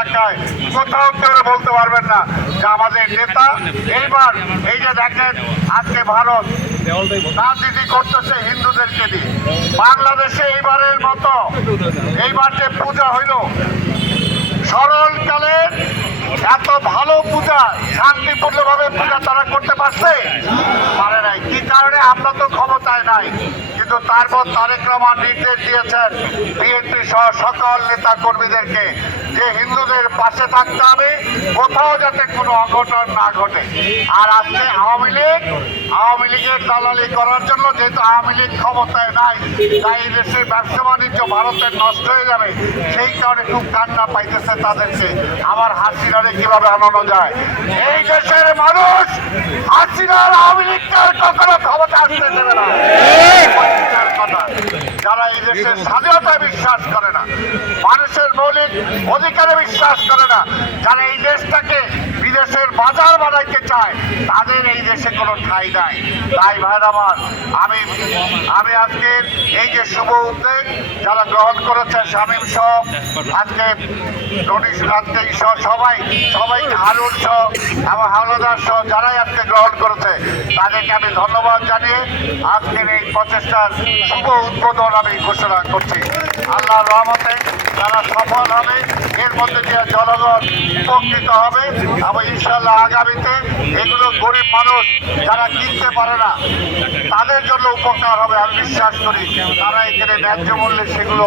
এলাকায় কোথাও কেউ বলতে পারবেন না। যে আমাদের নেতা, এইবার এই যে দেখেন, আজকে ভারত রাজনীতি করতেছে হিন্দুদেরকে দিয়ে বাংলাদেশে এইবারের মতো এইবার যে পূজা হইল স্মরণকালের এত ভালো পূজা, শান্তিপূর্ণভাবে পূজা তারা করতে পারছে? পারে নাই। কি কারণে? আমরা তো ক্ষমতায় নাই। কিন্তু তারপর তারেক রহমান নির্দেশ দিয়েছেন বিএনপি সহ সকল নেতা কর্মীদেরকে যে হিন্দুদের পাশে থাকতে হবে, কোথাও যাতে কোনো অঘটন না ঘটে। আর আজকে আওয়ামী লীগ, আওয়ামী লীগের দালালি করার জন্য যেহেতু আওয়ামী লীগ ক্ষমতায় নাই, তাই দেশের ব্যবসা বাণিজ্য ভারতের নষ্ট হয়ে যাবে, সেই কারণে খুব কান্না পাইতেছে তাদেরকে। আবার হাসিনারে কীভাবে আনানো যায়? এই দেশের মানুষ হাসিনার আওয়ামী লীগকে কখনো ক্ষমতা আসতে দেবে না পরিষ্কার কথা। যারা এই দেশের স্বাধীনতায় বিশ্বাস করে না। মানুষের মৌলিক অধিকারে বিশ্বাস করে না। যারা এই দেশটাকে বিদেশের বাজার বানাইতে চায়, তাদের এই দেশে কোনো ঠাই নাই। তাই ভাইর আমার, আমি আমি আজকে এই যে শুভ উদ্যোগ যারা গ্রহণ করেছে শামীম সহ, আজকে আজকে সহ, সবাই সবাই হারুন সহ, এবং হাওলাদার সহ যারাই আজকে গ্রহণ করেছে, তাদেরকে আমি ধন্যবাদ জানিয়ে আজকের এই প্রচেষ্টার শুভ উদ্বোধন আমি ঘোষণা করছি। আল্লাহ রহমতে তারা সফল হবে, এর মধ্যে দিয়ে জনগণ উপকৃত হবে। এবং ইনশাল্লাহ আগামীতে এগুলো গরিব মানুষ যারা কিনতে পারে না, তাদের জন্য উপকার হবে, আমি বিশ্বাস করি। তারা এখানে ন্যায্য মূল্যে সেগুলো